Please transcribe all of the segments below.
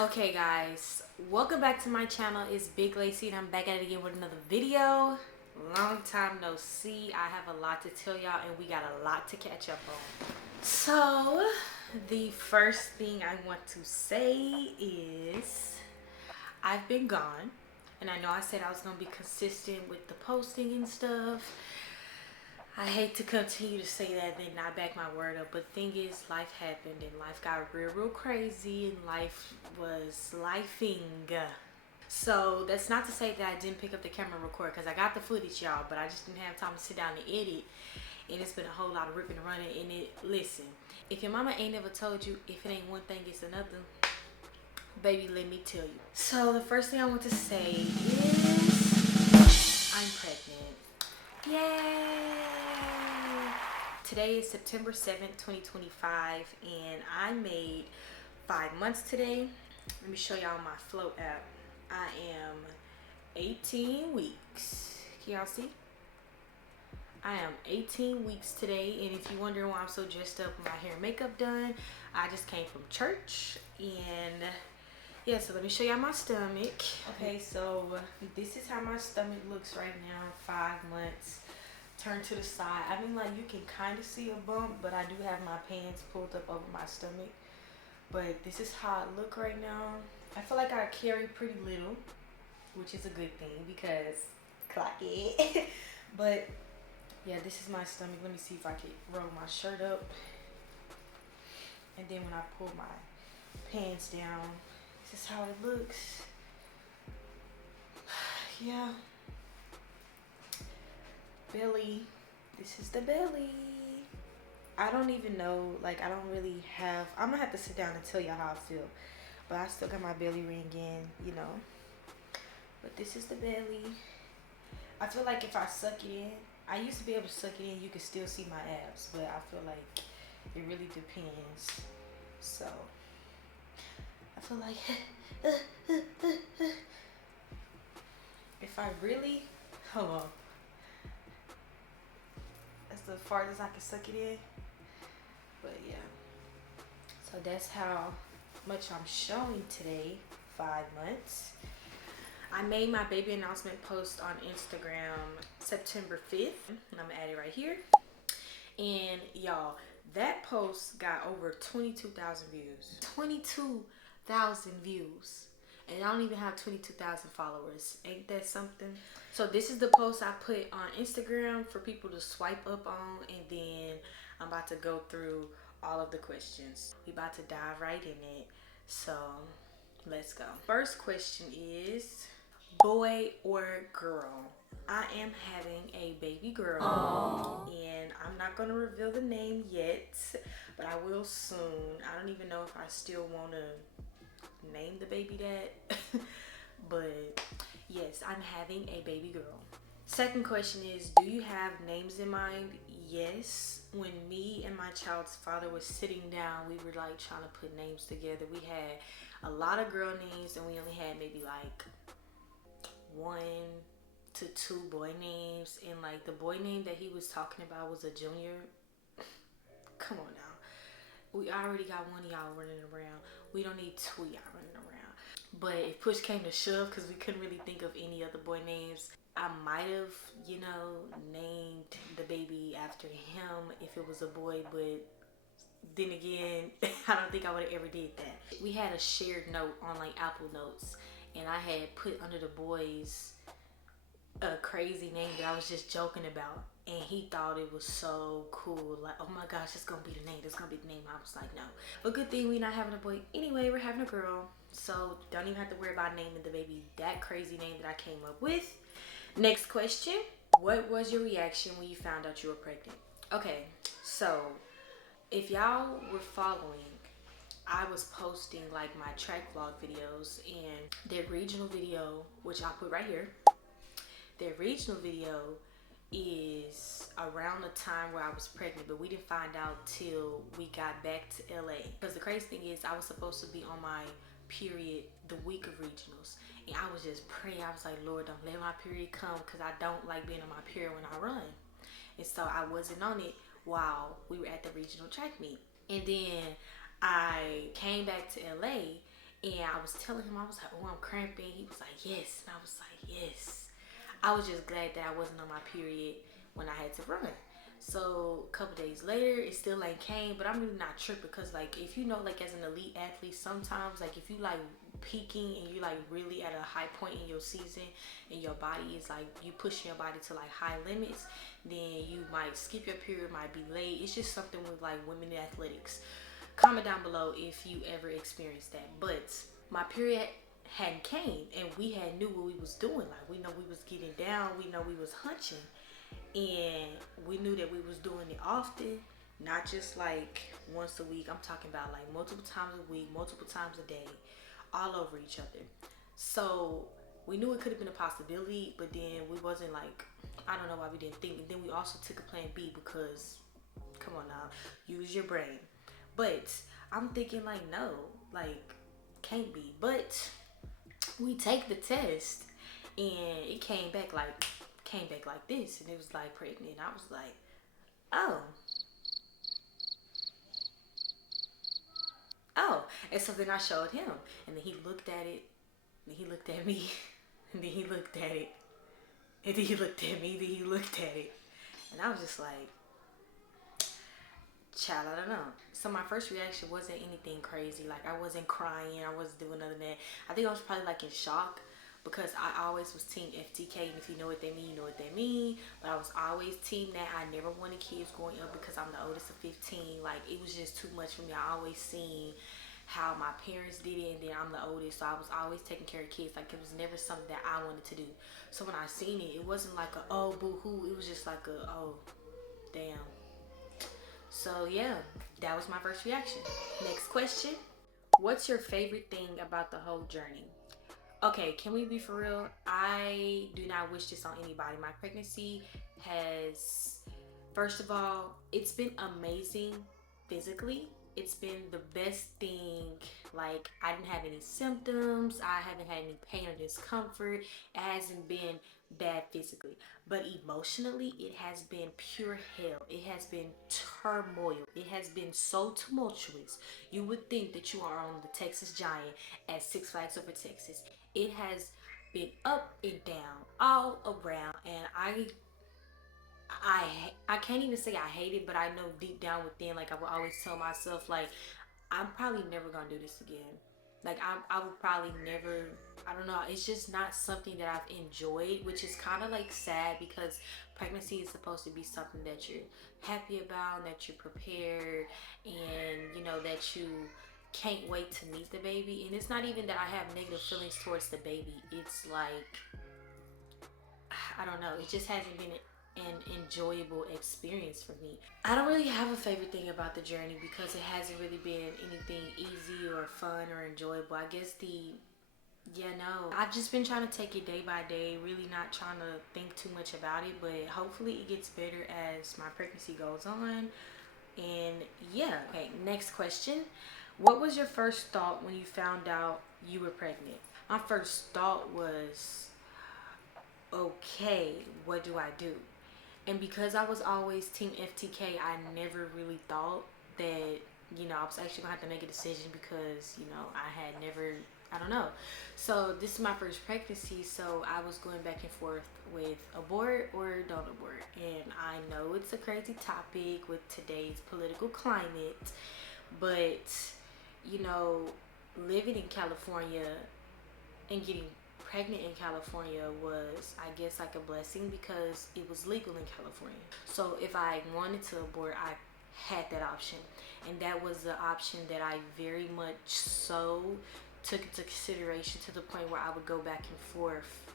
Okay guys, welcome back to my channel. It's Big Laysi and I'm back at it again with another video. Long time no see. I have a lot to tell y'all and we got a lot to catch up on. So the first thing I want to say is I've been gone, and I know I said I was gonna be consistent with the posting and stuff. I hate to continue to say that and then not back my word up, but thing is, life happened and life got real crazy and life was lifing. So that's not to say that I didn't pick up the camera and record, because I got the footage, y'all, but I just didn't have time to sit down and edit. And it's been a whole lot of ripping and running in it. Listen, if your mama ain't never told you, if it ain't one thing, it's another, baby, let me tell you. So the first thing I want to say is I'm pregnant. Yay! Today is September 7th, 2025, and I made 5 months today. Let me show y'all my float app. I am 18 weeks. Can y'all see? I am 18 weeks today, and if you're wondering why I'm so dressed up with my hair and makeup done, I just came from church, and yeah, so let me show y'all my stomach. Okay, so this is how my stomach looks right now, 5 months. Turn to the side. I mean, like, you can kind of see a bump, but I do have my pants pulled up over my stomach. But this is how I look right now. I feel like I carry pretty little, which is a good thing because clock it. But yeah, this is my stomach. Let me see if I can roll my shirt up. And then when I pull my pants down, this is how it looks. Yeah. Belly. This is the belly. I don't even know, like, I don't really have, I'm gonna have to sit down and tell y'all how I feel, but I still got my belly ring in, you know. But this is the belly. I feel like if I suck it in, I used to be able to suck it in, you could still see my abs, but I feel like it really depends. So I feel like if I really, hold on, that's the farthest I can suck it in. But yeah, so that's how much I'm showing today, 5 months. I made my baby announcement post on Instagram September 5th, and I'm gonna add it right here. And y'all, that post got over 22,000 views. 22,000 views. And I don't even have 22,000 followers. Ain't that something? So this is the post I put on Instagram for people to swipe up on, and then I'm about to go through all of the questions. We about to dive right in it. So let's go. First question is, boy or girl? I am having a baby girl. Aww. And I'm not gonna reveal the name yet, but I will soon. I don't even know if I still wanna name the baby that. But yes, I'm having a baby girl. Second question is, do you have names in mind? Yes. When me and my child's father was sitting down, we were like trying to put names together. We had a lot of girl names and we only had maybe like 1 to 2 boy names, and like the boy name that he was talking about was a junior. Come on now, we already got 1 of y'all running around. We don't need 2 of y'all running around. But if push came to shove, because we couldn't really think of any other boy names, I might have, you know, named the baby after him if it was a boy, but then again, I don't think I would have ever did that. We had a shared note on like Apple Notes, and I had put under the boys a crazy name that I was just joking about, and he thought it was so cool, like, oh my gosh, it's gonna be the name, that's gonna be the name. I was like, no, but good thing we not having a boy anyway, we're having a girl, so don't even have to worry about naming the baby that crazy name that I came up with. Next question, what was your reaction when you found out you were pregnant? Okay, so if y'all were following, I was posting like my track vlog videos, and their regional video, which I'll put right here, their regional video is around the time where I was pregnant, but we didn't find out till we got back to LA. Because the crazy thing is, I was supposed to be on my period the week of regionals. And I was just praying. I was like, Lord, don't let my period come because I don't like being on my period when I run. And so I wasn't on it while we were at the regional track meet. And then I came back to LA and I was telling him, I was like, oh, I'm cramping. He was like, yes. And I was like, yes. I was just glad that I wasn't on my period when I had to run. So a couple days later, it still ain't came, but I'm really not tripping because like if you know like as an elite athlete, sometimes like if you like peaking and you like really at a high point in your season and your body is like you pushing your body to like high limits, then you might skip your period, might be late. It's just something with like women in athletics. Comment down below if you ever experienced that. But my period hadn't came and we had knew what we was doing. Like we know we was getting down, we know we was hunching, and we knew that we was doing it often, not just like once a week. I'm talking about like multiple times a week, multiple times a day, all over each other. So we knew it could have been a possibility, but then we wasn't like, I don't know why we didn't think. And then we also took a plan B because come on now, use your brain. But I'm thinking like no, like can't be. But we take the test and it came back like this, and it was like pregnant. I was like, oh, oh. And so then I showed him, and then he looked at it, and he looked at me, and then he looked at it, and then he looked at me, then he looked at it, and I was just like, child, I don't know. So my first reaction wasn't anything crazy. Like I wasn't crying, I wasn't doing none of that. I think I was probably like in shock because I always was team FTK, and if you know what they mean, you know what they mean. But I was always team that. I never wanted kids growing up because I'm the oldest of 15. Like it was just too much for me. I always seen how my parents did it, and then I'm the oldest, so I was always taking care of kids. Like it was never something that I wanted to do. So when I seen it, it wasn't like a oh boo hoo. It was just like a oh damn. So yeah, that was my first reaction. Next question. What's your favorite thing about the whole journey? Okay, can we be for real? I do not wish this on anybody. My pregnancy has, first of all, it's been amazing physically. It's been the best thing. Like, I didn't have any symptoms. I haven't had any pain or discomfort. It hasn't been bad physically. But emotionally, it has been pure hell. It has been turmoil. It has been so tumultuous. You would think that you are on the Texas Giant at Six Flags Over Texas. It has been up and down all around, and I can't even say I hate it, but I know deep down within, like I will always tell myself, like I'm probably never gonna do this again. Like I would probably never. I don't know. It's just not something that I've enjoyed, which is kind of like sad because pregnancy is supposed to be something that you're happy about, that you're prepared, and you know that you can't wait to meet the baby. And it's not even that I have negative feelings towards the baby. It's like I don't know. It just hasn't been an enjoyable experience for me. I don't really have a favorite thing about the journey because it hasn't really been anything easy or fun or enjoyable. I guess no. I've just been trying to take it day by day, really not trying to think too much about it, but hopefully it gets better as my pregnancy goes on. And yeah, okay, next question. What was your first thought when you found out you were pregnant? My first thought was, okay, what do I do? And because I was always team FTK, I never really thought that, I was actually gonna have to make a decision because, I had never, I don't know. So this is my first pregnancy, so I was going back and forth with abort or don't abort. And I know it's a crazy topic with today's political climate, but, you know, living in California and getting pregnant in California was, I guess, like a blessing because it was legal in California. So if I wanted to abort, I had that option, and that was the option that I very much so took into consideration to the point where I would go back and forth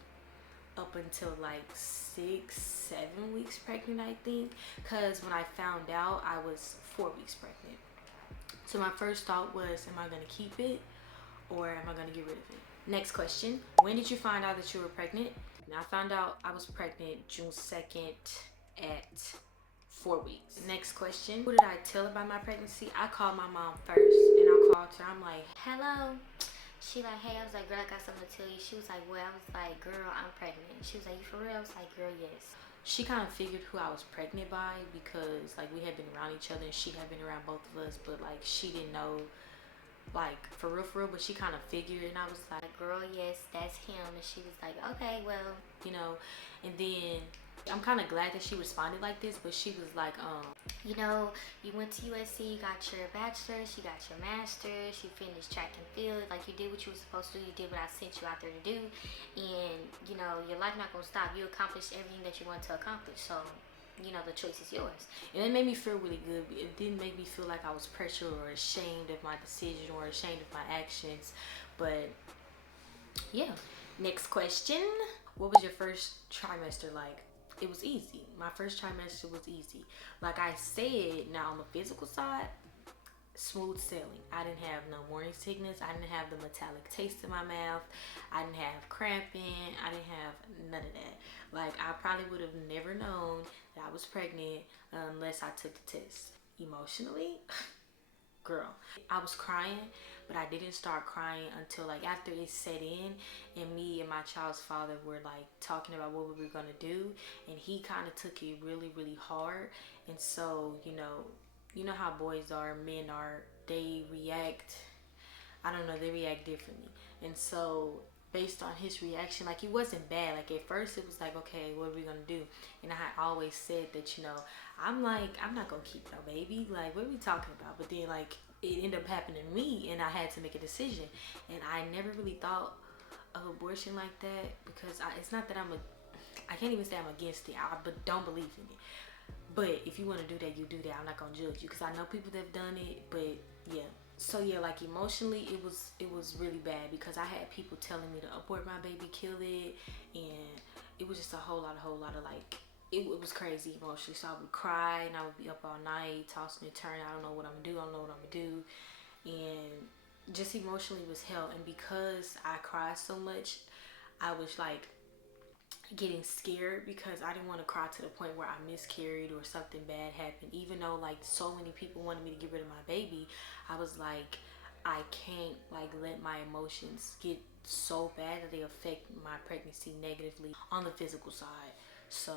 up until like 6-7 weeks pregnant, I think, because when I found out I was 4 weeks pregnant. So my first thought was, am I going to keep it or am I going to get rid of it? Next question. When did you find out that you were pregnant? And I found out I was pregnant June 2nd at 4 weeks. Next question. Who did I tell about my pregnancy? I called my mom first, and I called her. I'm like, hello, She like, hey, I was like, girl, I got something to tell you. She was like, well, I was like, girl, I'm pregnant. She was like, you for real? I was like, girl, yes. She kind of figured who I was pregnant by because like we had been around each other and she had been around both of us, but like she didn't know like for real, but she kind of figured, and I was like, girl, yes, that's him. And she was like, okay, well, you know. And then I'm kind of glad that she responded like this, but she was like, you know, you went to USC, you got your bachelor's, you got your master's, you finished track and field, like you did what you were supposed to do, you did what I sent you out there to do, and you know, your life not gonna stop. You accomplished everything that you want to accomplish, so you know, the choice is yours. And it made me feel really good. It didn't make me feel like I was pressured or ashamed of my decision or ashamed of my actions. But yeah. Next question. What was your first trimester like? It was easy. My first trimester was easy. Like I said, now on the physical side, smooth sailing. I didn't have no morning sickness. I didn't have the metallic taste in my mouth. I didn't have cramping. I didn't have none of that. Like I probably would have never known that I was pregnant unless I took the test. Emotionally, girl, I was crying, but I didn't start crying until like after it set in, and me and my child's father were like talking about what we were gonna do, and he kind of took it really hard. And so you know how boys are, men are, they react, I don't know, they react differently. And so based on his reaction, like it wasn't bad. Like at first it was like, okay, what are we gonna do? And I had always said that, I'm like, I'm not gonna keep no baby. Like, what are we talking about? But then like it ended up happening to me, and I had to make a decision. And I never really thought of abortion like that because it's not that I can't even say I'm against it. I but don't believe in it. But if you want to do that, you do that. I'm not gonna judge you because I know people that have done it. But yeah, so yeah, like emotionally, it was really bad because I had people telling me to abort my baby, kill it, and it was just a whole lot of like it was crazy emotionally. So I would cry and I would be up all night, tossing and turning. I don't know what I'm gonna do. I don't know what I'm gonna do, and just emotionally was hell. And because I cried so much, I was like getting scared because I didn't want to cry to the point where I miscarried or something bad happened. Even though like so many people wanted me to get rid of my baby, I was like, I can't like let my emotions get so bad that they affect my pregnancy negatively on the physical side. So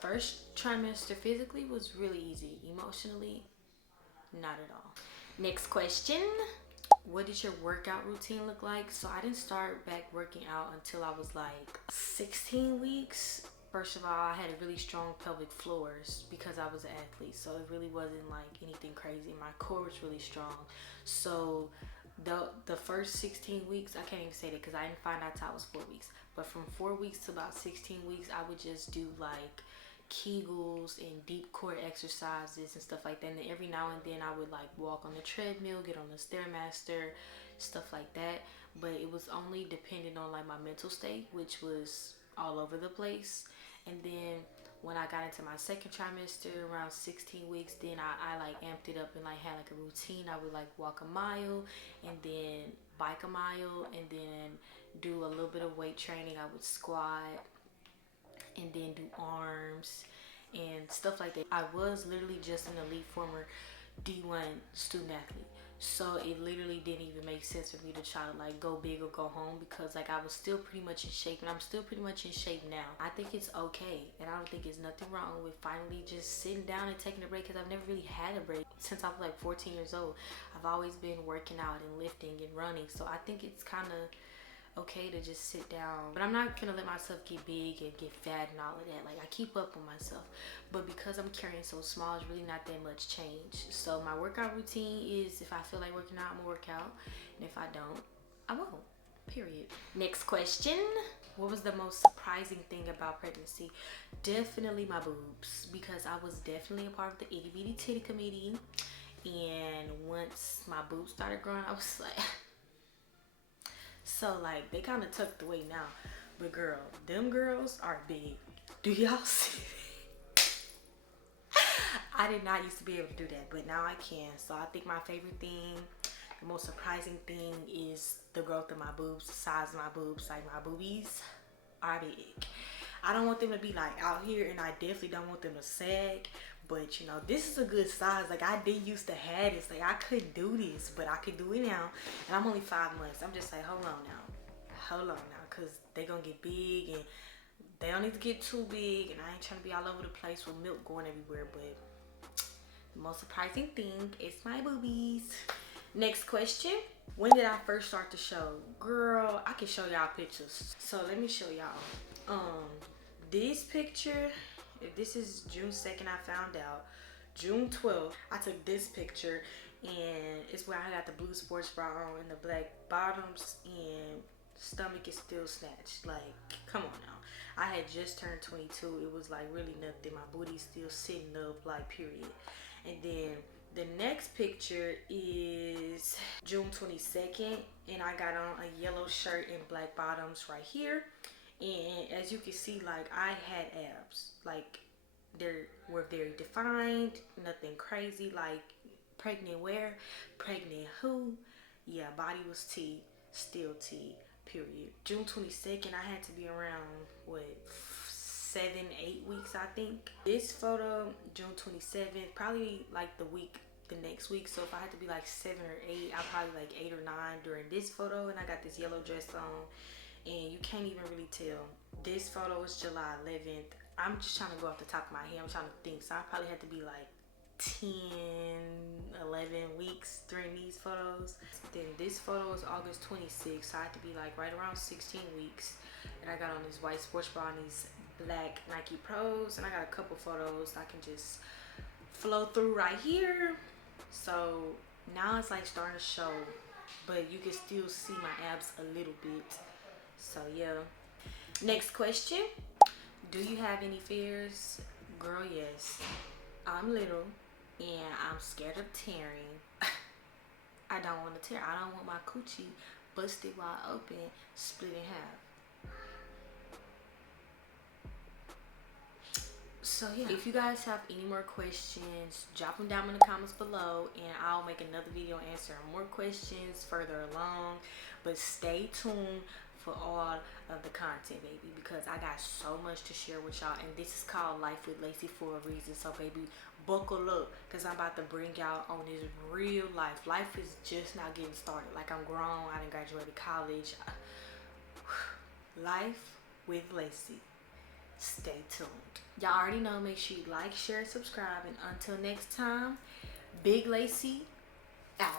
first trimester physically was really easy. Emotionally, not at all. Next question. What did your workout routine look like? So I didn't start back working out until I was like 16 weeks. First of all, I had a really strong pelvic floors because I was an athlete. So it really wasn't like anything crazy. My core was really strong. So the first 16 weeks, I can't even say that because I didn't find out till I was 4 weeks. But from 4 weeks to about 16 weeks, I would just do like Kegels and deep core exercises and stuff like that. And then every now and then I would like walk on the treadmill, get on the stairmaster, stuff like that. But it was only dependent on like my mental state, which was all over the place. And then when I got into my second trimester around 16 weeks, then I like amped it up and like had like a routine. I would like walk a mile and then bike a mile and then do a little bit of weight training. I would squat and then do arms and stuff like that. I was literally just an elite former D1 student athlete. So it literally didn't even make sense for me to try to like go big or go home because like I was still pretty much in shape, and I'm still pretty much in shape now. I think it's okay, and I don't think there's nothing wrong with finally just sitting down and taking a break because I've never really had a break since I was like 14 years old. I've always been working out and lifting and running, so I think it's kind of okay to just sit down. But I'm not gonna let myself get big and get fat and all of that. Like I keep up with myself, but because I'm carrying so small, it's really not that much change. So my workout routine is, if I feel like working out, I'm gonna work out, and if I don't, I won't. Period. Next question. What was the most surprising thing about pregnancy? Definitely my boobs, because I was definitely a part of the itty bitty titty committee, and once my boobs started growing, I was like so like they kind of tucked away now, but girl, them girls are big. Do y'all see? I did not used to be able to do that, but now I can. So I think my favorite thing, the most surprising thing, is the growth of my boobs, the size of my boobs. Like my boobies are big. I don't want them to be like out here, and I definitely don't want them to sag. But you know, this is a good size. Like I did used to have this. Like I couldn't do this, but I could do it now. And I'm only 5 months. I'm just like, hold on now, cause they gonna get big, and they don't need to get too big. And I ain't trying to be all over the place with milk going everywhere. But the most surprising thing is my boobies. Next question. When did I first start the show? Girl, I can show y'all pictures. So let me show y'all. This picture, if this is June 2nd, I found out. June 12th, I took this picture, and it's where I got the blue sports bra on and the black bottoms, and stomach is still snatched. Like, come on now. I had just turned 22. It was like really nothing. My booty's still sitting up, like, period. And then the next picture is June 22nd, and I got on a yellow shirt and black bottoms right here. And as you can see, like, I had abs. Like, they were very defined, nothing crazy. Like, pregnant where? Pregnant who? Yeah, body was T, still T, period. June 22nd, I had to be around, what, 7-8 weeks, I think. This photo, June 27th, probably like the next week. So if I had to be like 7 or 8, I'll probably like 8 or 9 during this photo. And I got this yellow dress on, and you can't even really tell. This photo is July 11th. I'm just trying to go off the top of my head. I'm trying to think. So I probably had to be like 10, 11 weeks during these photos. Then this photo is August 26th. So I had to be like right around 16 weeks. And I got on this white sports bra and these black Nike Pros. And I got a couple photos I can just flow through right here. So now it's like starting to show, but you can still see my abs a little bit. So yeah. Next question. Do you have any fears? Girl, yes. I'm little and I'm scared of tearing. I don't want to tear. I don't want my coochie busted wide open, split in half. So yeah, if you guys have any more questions, drop them down in the comments below, and I'll make another video answering more questions further along. But stay tuned for all of the content, baby, because I got so much to share with y'all, and this is called Life with Laysi for a reason. So baby, buckle up, because I'm about to bring y'all on this real life. Life is just now getting started. Like, I'm grown, I done graduated college. Life with Laysi. Stay tuned. Y'all already know, make sure you like, share, and subscribe, and until next time, Big Laysi out.